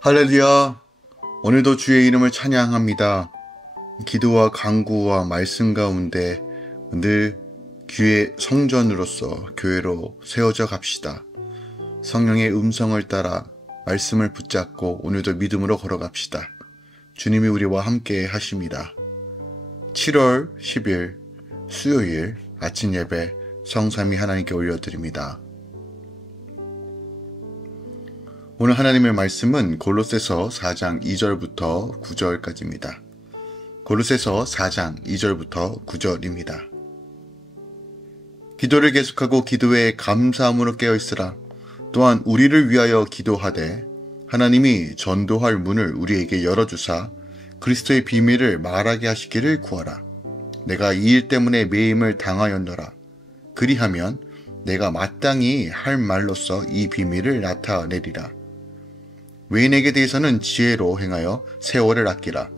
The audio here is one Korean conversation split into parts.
할렐루야. 오늘도 주의 이름을 찬양합니다. 기도와 간구와 말씀 가운데 늘 귀의 성전으로서 교회로 세워져 갑시다. 성령의 음성을 따라 말씀을 붙잡고 오늘도 믿음으로 걸어갑시다. 주님이 우리와 함께 하십니다. 7월 10일 수요일 아침 예배 성삼위 하나님께 올려드립니다. 오늘 하나님의 말씀은 골로새서 4장 2절부터 9절까지입니다. 골로새서 4장 2절부터 9절입니다. 기도를 계속하고 기도에 감사함으로 깨어있으라. 또한 우리를 위하여 기도하되 하나님이 전도할 문을 우리에게 열어주사 그리스도의 비밀을 말하게 하시기를 구하라. 내가 이 일 때문에 매임을 당하였노라. 그리하면 내가 마땅히 할 말로써 이 비밀을 나타내리라. 외인에게 대해서는 지혜로 행하여 세월을 아끼라.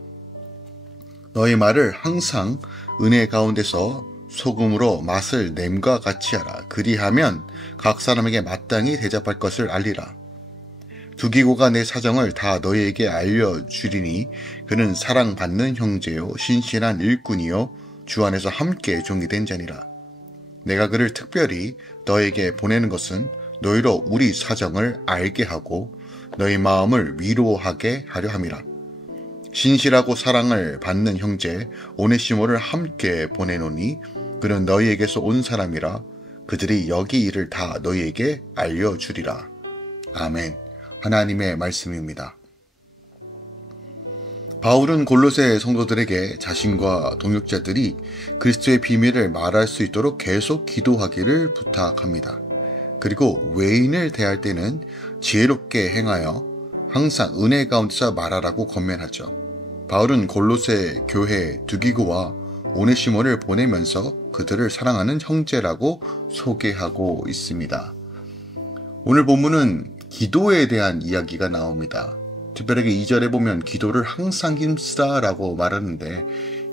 너의 말을 항상 은혜 가운데서 소금으로 맛을 냄과 같이 하라. 그리하면 각 사람에게 마땅히 대접할 것을 알리라. 두기고가 내 사정을 다 너희에게 알려주리니 그는 사랑받는 형제요 신실한 일꾼이요 주 안에서 함께 종이 된 자니라. 내가 그를 특별히 너에게 보내는 것은 너희로 우리 사정을 알게 하고 너희 마음을 위로하게 하려 함이라. 신실하고 사랑을 받는 형제 오네시모를 함께 보내노니 그는 너희에게서 온 사람이라. 그들이 여기 일을 다 너희에게 알려주리라. 아멘. 하나님의 말씀입니다. 바울은 골로새 성도들에게 자신과 동역자들이 그리스도의 비밀을 말할 수 있도록 계속 기도하기를 부탁합니다. 그리고 외인을 대할 때는 지혜롭게 행하여 항상 은혜 가운데서 말하라고 권면하죠. 바울은 골로새 교회 두기고와 오네시모를 보내면서 그들을 사랑하는 형제라고 소개하고 있습니다. 오늘 본문은 기도에 대한 이야기가 나옵니다. 특별하게 2절에 보면 기도를 항상 힘쓰라라고 말하는데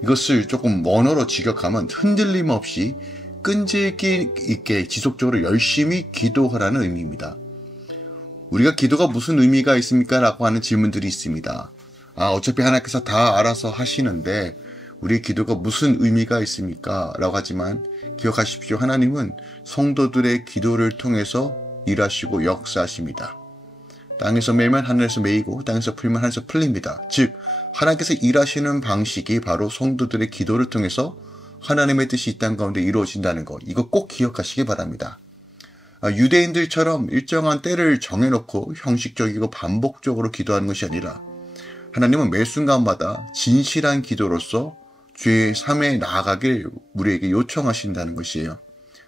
이것을 조금 원어로 직역하면 흔들림 없이 끈질기 있게 지속적으로 열심히 기도하라는 의미입니다. 우리가 기도가 무슨 의미가 있습니까? 라고 하는 질문들이 있습니다. 어차피 하나님께서 다 알아서 하시는데 우리의 기도가 무슨 의미가 있습니까? 라고 하지만 기억하십시오. 하나님은 성도들의 기도를 통해서 일하시고 역사하십니다. 땅에서 매면 하늘에서 매이고 땅에서 풀면 하늘에서 풀립니다. 즉 하나님께서 일하시는 방식이 바로 성도들의 기도를 통해서 하나님의 뜻이 이 땅 가운데 이루어진다는 것, 이거 꼭 기억하시기 바랍니다. 유대인들처럼 일정한 때를 정해놓고 형식적이고 반복적으로 기도하는 것이 아니라 하나님은 매 순간마다 진실한 기도로서 주의 삶에 나아가길 우리에게 요청하신다는 것이에요.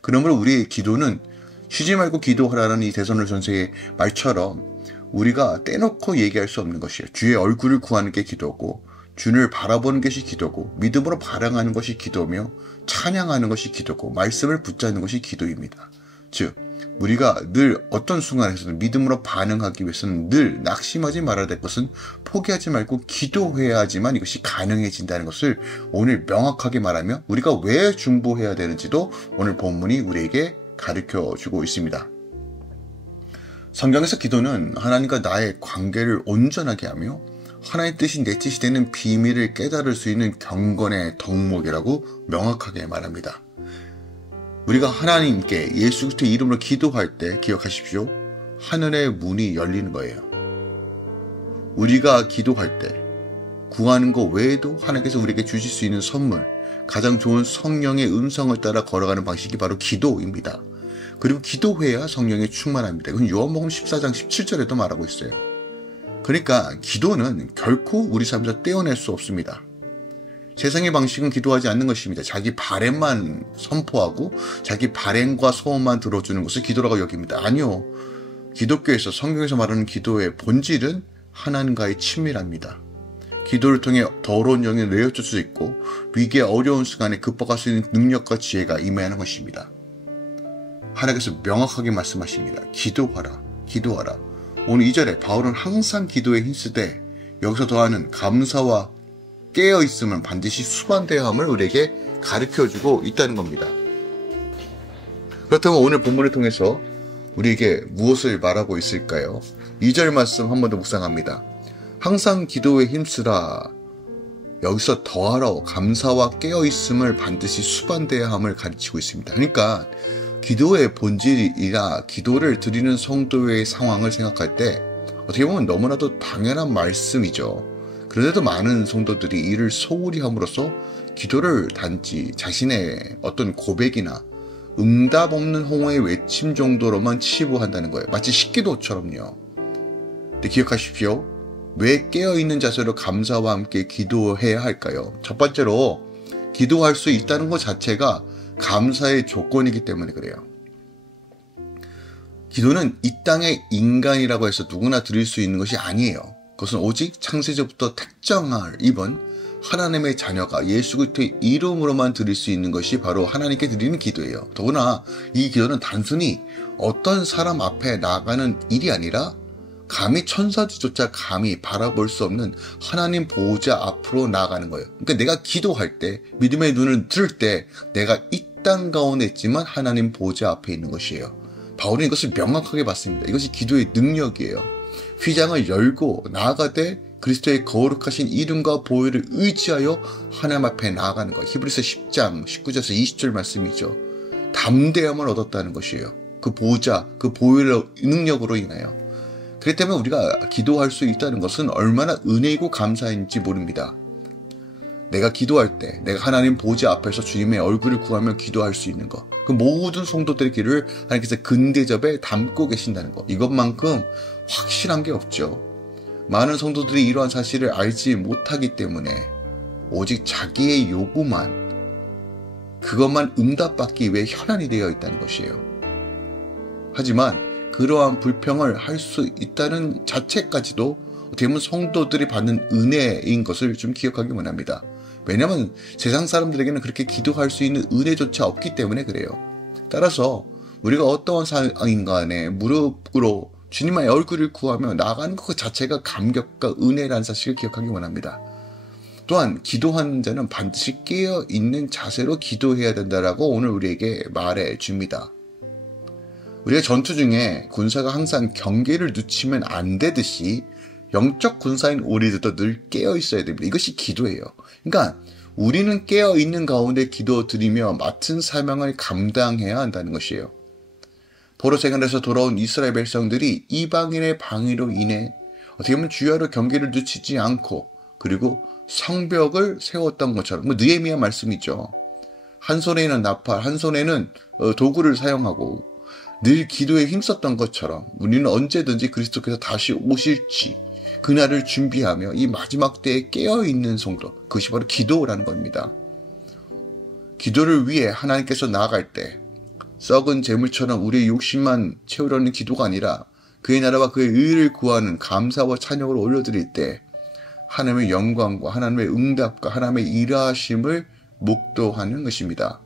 그러므로 우리의 기도는 쉬지 말고 기도하라는 이 대선울선생의 말처럼 우리가 떼놓고 얘기할 수 없는 것이에요. 주의 얼굴을 구하는 게 기도고 주를 바라보는 것이 기도고 믿음으로 반응하는 것이 기도며 찬양하는 것이 기도고 말씀을 붙잡는 것이 기도입니다. 즉 우리가 늘 어떤 순간에서든 믿음으로 반응하기 위해서는 늘 낙심하지 말아야 될 것은 포기하지 말고 기도해야지만 이것이 가능해진다는 것을 오늘 명확하게 말하며 우리가 왜 중보해야 되는지도 오늘 본문이 우리에게 가르쳐주고 있습니다. 성경에서 기도는 하나님과 나의 관계를 온전하게 하며 하나님의 뜻이 내 뜻이 되는 비밀을 깨달을 수 있는 경건의 덕목이라고 명확하게 말합니다. 우리가 하나님께 예수 그리스도의 이름으로 기도할 때 기억하십시오. 하늘의 문이 열리는 거예요. 우리가 기도할 때 구하는 것 외에도 하나님께서 우리에게 주실 수 있는 선물, 가장 좋은 성령의 음성을 따라 걸어가는 방식이 바로 기도입니다. 그리고 기도해야 성령에 충만합니다. 이건 요한복음 14장 17절에도 말하고 있어요. 그러니까 기도는 결코 우리 삶에서 떼어낼 수 없습니다. 세상의 방식은 기도하지 않는 것입니다. 자기 바램만 선포하고 자기 바램과 소원만 들어주는 것을 기도라고 여깁니다. 아니요. 기독교에서 성경에서 말하는 기도의 본질은 하나님과의 친밀합니다. 기도를 통해 더러운 영이 내어줄 수 있고 위기의 어려운 순간에 극복할 수 있는 능력과 지혜가 임하는 것입니다. 하나님께서 명확하게 말씀하십니다. 기도하라. 기도하라. 오늘 2절에 바울은 항상 기도에 힘쓰되 여기서 더하는 감사와 깨어있음은 반드시 수반되어야 함을 우리에게 가르쳐주고 있다는 겁니다. 그렇다면 오늘 본문을 통해서 우리에게 무엇을 말하고 있을까요? 2절 말씀 한 번 더 묵상합니다. 항상 기도에 힘쓰라. 여기서 더하라, 감사와 깨어있음을 반드시 수반돼야 함을 가르치고 있습니다. 그러니까 기도의 본질이나 기도를 드리는 성도의 상황을 생각할 때 어떻게 보면 너무나도 당연한 말씀이죠. 그런데도 많은 성도들이 이를 소홀히 함으로써 기도를 단지 자신의 어떤 고백이나 응답 없는 홍어의 외침 정도로만 치부한다는 거예요. 마치 식기도처럼요. 근데 기억하십시오. 왜 깨어있는 자세로 감사와 함께 기도해야 할까요? 첫 번째로 기도할 수 있다는 것 자체가 감사의 조건이기 때문에 그래요. 기도는 이 땅의 인간이라고 해서 누구나 드릴 수 있는 것이 아니에요. 그것은 오직 창세전부터 택정을 입은 하나님의 자녀가 예수 그리스도의 이름으로만 드릴 수 있는 것이 바로 하나님께 드리는 기도예요. 더구나 이 기도는 단순히 어떤 사람 앞에 나가는 일이 아니라 감히 천사들조차 감히 바라볼 수 없는 하나님 보호자 앞으로 나아가는 거예요. 그러니까 내가 기도할 때, 믿음의 눈을 뜰 때 내가 이 땅 가운데 있지만 하나님 보호자 앞에 있는 것이에요. 바울은 이것을 명확하게 봤습니다. 이것이 기도의 능력이에요. 휘장을 열고 나아가되 그리스도의 거룩하신 이름과 보혈을 의지하여 하나님 앞에 나아가는 것. 히브리서 10장 19절에서 20절 말씀이죠. 담대함을 얻었다는 것이에요. 그 보호자, 그 보혈의 능력으로 인하여. 그렇기 때문에 우리가 기도할 수 있다는 것은 얼마나 은혜이고 감사인지 모릅니다. 내가 기도할 때 내가 하나님 보호자 앞에서 주님의 얼굴을 구하며 기도할 수 있는 것. 그 모든 성도들의 길을 하나님께서 근대접에 담고 계신다는 것. 이것만큼 확실한 게 없죠. 많은 성도들이 이러한 사실을 알지 못하기 때문에 오직 자기의 요구만, 그것만 응답받기 위해 혈안이 되어 있다는 것이에요. 하지만 그러한 불평을 할 수 있다는 자체까지도 어떻게 보면 성도들이 받는 은혜인 것을 좀 기억하기 원합니다. 왜냐하면 세상 사람들에게는 그렇게 기도할 수 있는 은혜조차 없기 때문에 그래요. 따라서 우리가 어떠한 상황인 간에 무릎으로 주님의 얼굴을 구하며 나아가는 것 자체가 감격과 은혜라는 사실을 기억하기 원합니다. 또한 기도하는 자는 반드시 깨어있는 자세로 기도해야 된다라고 오늘 우리에게 말해 줍니다. 우리가 전투 중에 군사가 항상 경계를 늦추면 안 되듯이 영적 군사인 우리들도 늘 깨어있어야 됩니다. 이것이 기도예요. 그러니까 우리는 깨어있는 가운데 기도드리며 맡은 사명을 감당해야 한다는 것이에요. 포로 생활에서 돌아온 이스라엘 백성들이 이방인의 방해로 인해 어떻게 보면 주야로 경계를 늦추지 않고 그리고 성벽을 세웠던 것처럼, 느헤미야 말씀이죠. 한 손에는 나팔, 한 손에는 도구를 사용하고 늘 기도에 힘썼던 것처럼 우리는 언제든지 그리스도께서 다시 오실지 그날을 준비하며 이 마지막 때에 깨어있는 성도, 그것이 바로 기도라는 겁니다. 기도를 위해 하나님께서 나아갈 때 썩은 재물처럼 우리의 욕심만 채우려는 기도가 아니라 그의 나라와 그의 의를 구하는 감사와 찬양을 올려드릴 때 하나님의 영광과 하나님의 응답과 하나님의 일하심을 목도하는 것입니다.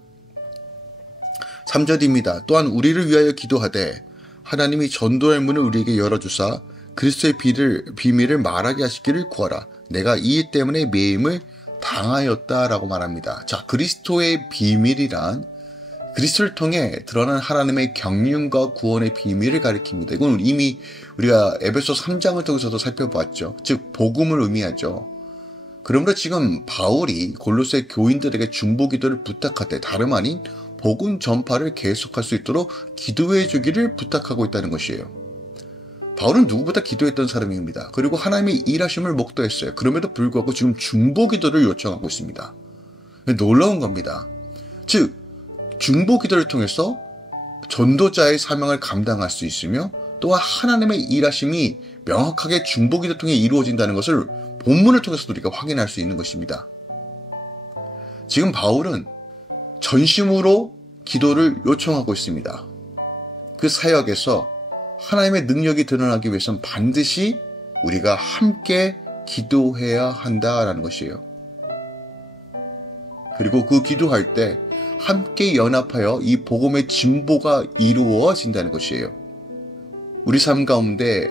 3절입니다. 또한 우리를 위하여 기도하되 하나님이 전도의 문을 우리에게 열어주사 그리스도의 비밀을 말하게 하시기를 구하라. 내가 이 일 때문에 매임을 당하였다라고 말합니다. 자, 그리스도의 비밀이란 그리스도를 통해 드러난 하나님의 경륜과 구원의 비밀을 가리킵니다. 이건 이미 우리가 에베소 3장을 통해서도 살펴보았죠. 즉 복음을 의미하죠. 그러므로 지금 바울이 골로새 교인들에게 중보기도를 부탁할 때 다름 아닌 복음 전파를 계속할 수 있도록 기도해 주기를 부탁하고 있다는 것이에요. 바울은 누구보다 기도했던 사람입니다. 그리고 하나님의 일하심을 목도했어요. 그럼에도 불구하고 지금 중보기도를 요청하고 있습니다. 놀라운 겁니다. 즉 중보기도를 통해서 전도자의 사명을 감당할 수 있으며 또한 하나님의 일하심이 명확하게 중보기도 통해 이루어진다는 것을 본문을 통해서 우리가 확인할 수 있는 것입니다. 지금 바울은 전심으로 기도를 요청하고 있습니다. 그 사역에서 하나님의 능력이 드러나기 위해서는 반드시 우리가 함께 기도해야 한다라는 것이에요. 그리고 그 기도할 때 함께 연합하여 이 복음의 진보가 이루어진다는 것이에요. 우리 삶 가운데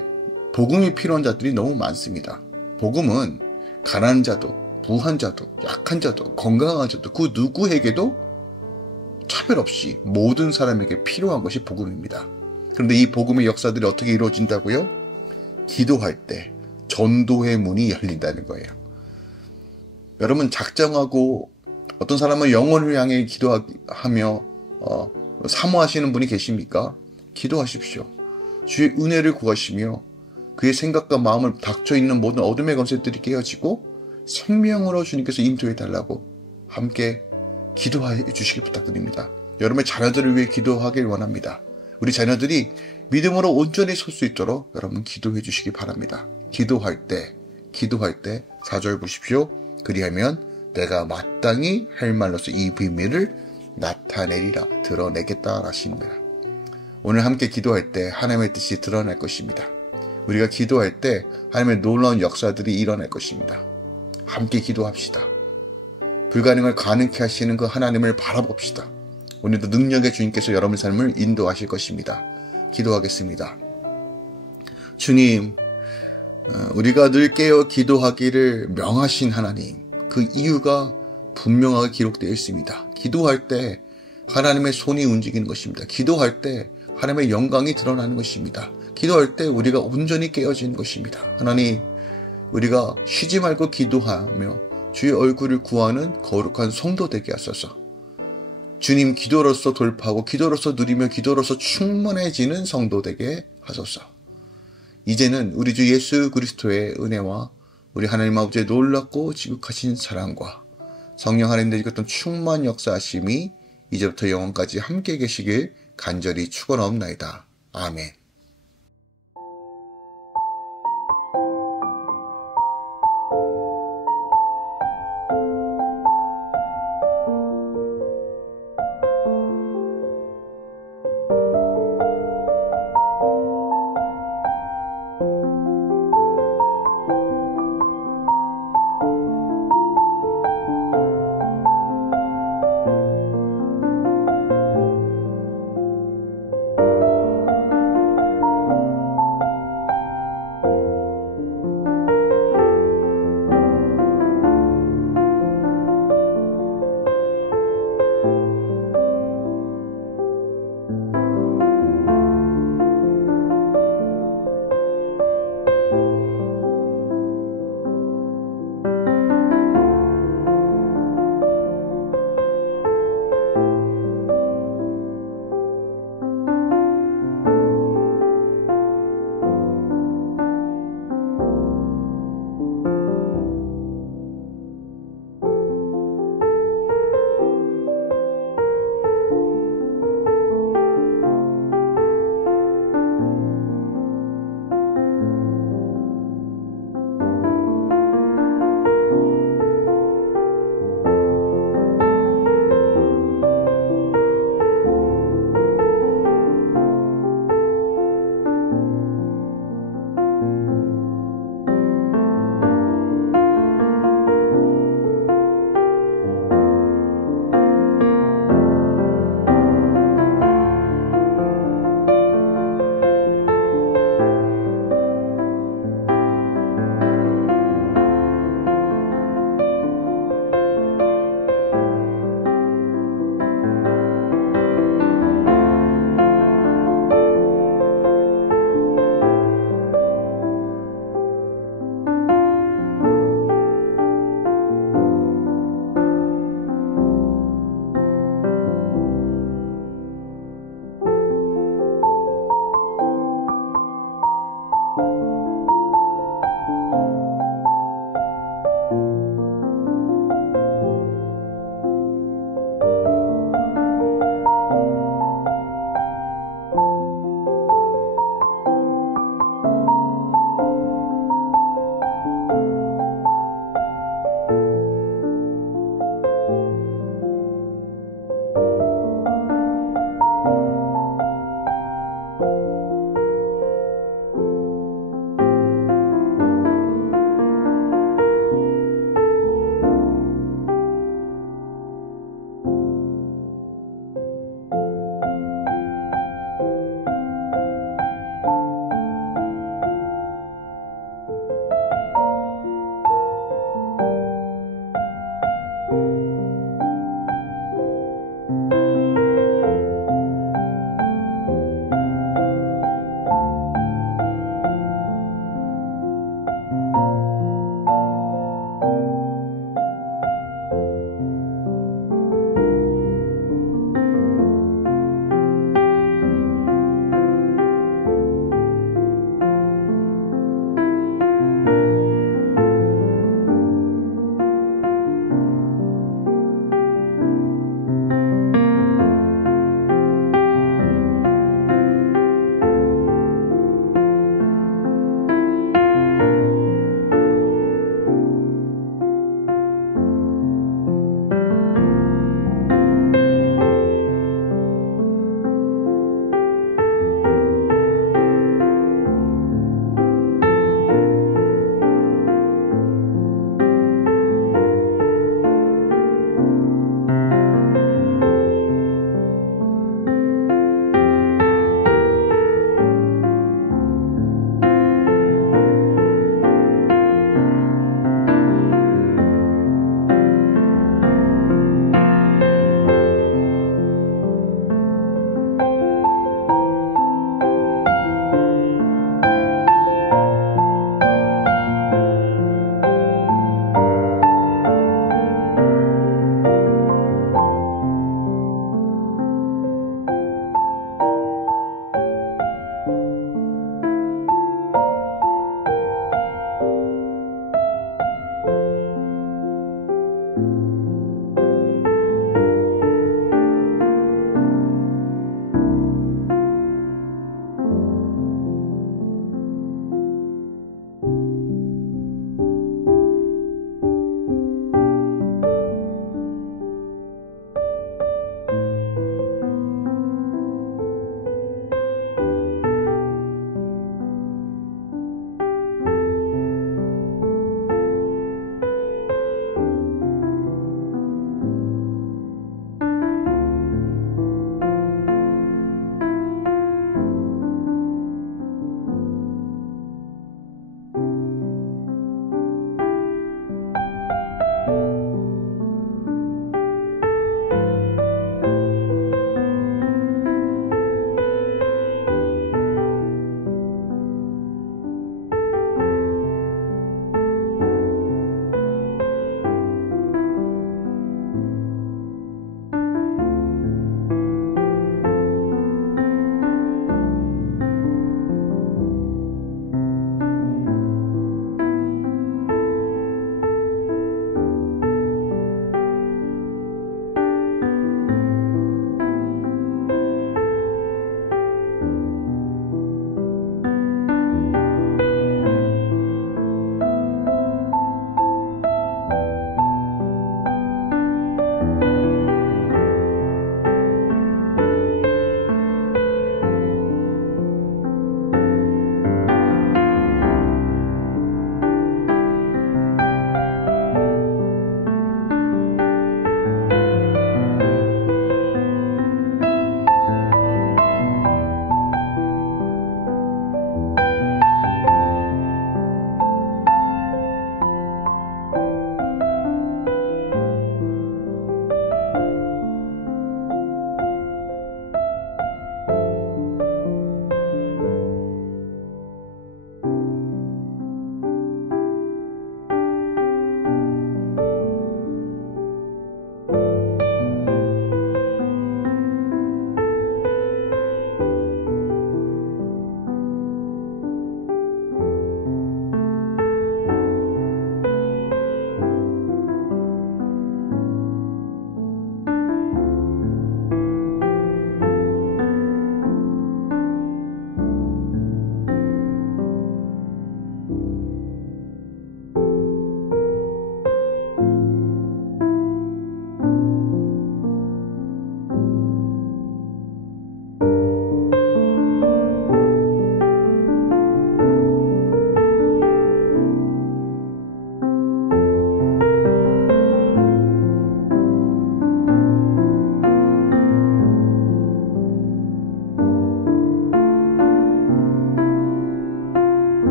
복음이 필요한 자들이 너무 많습니다. 복음은 가난한 자도, 부한 자도, 약한 자도, 건강한 자도 그 누구에게도 차별 없이 모든 사람에게 필요한 것이 복음입니다. 그런데 이 복음의 역사들이 어떻게 이루어진다고요? 기도할 때, 전도의 문이 열린다는 거예요. 여러분, 작정하고 어떤 사람은 영혼을 향해 기도하며 사모하시는 분이 계십니까? 기도하십시오. 주의 은혜를 구하시며 그의 생각과 마음을 닥쳐있는 모든 어둠의 권세들이 깨어지고 생명으로 주님께서 인도해 달라고 함께 기도해 주시기 부탁드립니다. 여러분의 자녀들을 위해 기도하길 원합니다. 우리 자녀들이 믿음으로 온전히 설 수 있도록 여러분 기도해 주시기 바랍니다. 기도할 때 4절 보십시오. 그리하면 내가 마땅히 할 말로서 이 비밀을 나타내리라, 드러내겠다 하십니다. 오늘 함께 기도할 때 하나님의 뜻이 드러날 것입니다. 우리가 기도할 때 하나님의 놀라운 역사들이 일어날 것입니다. 함께 기도합시다. 불가능을 가능케 하시는 그 하나님을 바라봅시다. 오늘도 능력의 주님께서 여러분의 삶을 인도하실 것입니다. 기도하겠습니다. 주님, 우리가 늘 깨어 기도하기를 명하신 하나님, 그 이유가 분명하게 기록되어 있습니다. 기도할 때 하나님의 손이 움직이는 것입니다. 기도할 때 하나님의 영광이 드러나는 것입니다. 기도할 때 우리가 온전히 깨어지는 것입니다. 하나님, 우리가 쉬지 말고 기도하며 주의 얼굴을 구하는 거룩한 성도 되게 하소서. 주님, 기도로서 돌파하고 기도로서 누리며 기도로서 충만해지는 성도 되게 하소서. 이제는 우리 주 예수 그리스도의 은혜와 우리 하나님 아버지의 놀랍고 지극하신 사랑과 성령 하나님의 어떤 충만 역사하심이 이제부터 영원까지 함께 계시길 간절히 축원하옵나이다. 아멘.